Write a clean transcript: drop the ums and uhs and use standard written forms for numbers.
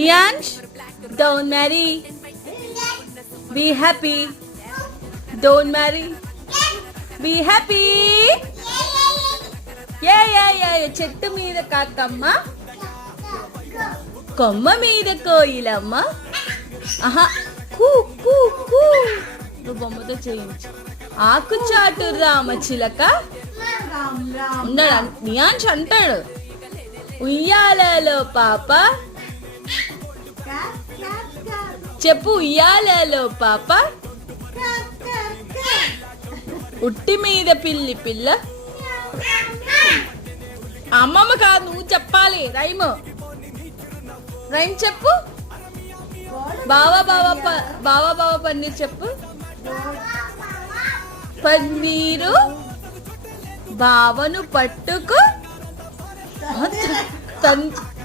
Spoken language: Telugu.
నియాంష్, don't marry, be happy, don't marry, be happy. చెట్టు మీద కాకమ్మ, కొమ్మ మీద కోయిలమ్మ. ఆహా, కూ కూ కూ. నువ్వు బొమ్మతో చేయించు. ఆకు చాటు రామచిలక ఉన్నాడు. నియాంష్ అంటాడు, ఉయ్యాలలో పాప చెప్పు, ఉయ్యాలలో పాప, ఉట్టి మీద పిల్లి పిల్ల. అమ్మమ్మ కాదు, నువ్వు చెప్పాలి రైమ్. రైమ్ చెప్పు. బావా బావా బావా బావా పన్నీర్ చెప్పు. పన్నీరు బావను పట్టుకు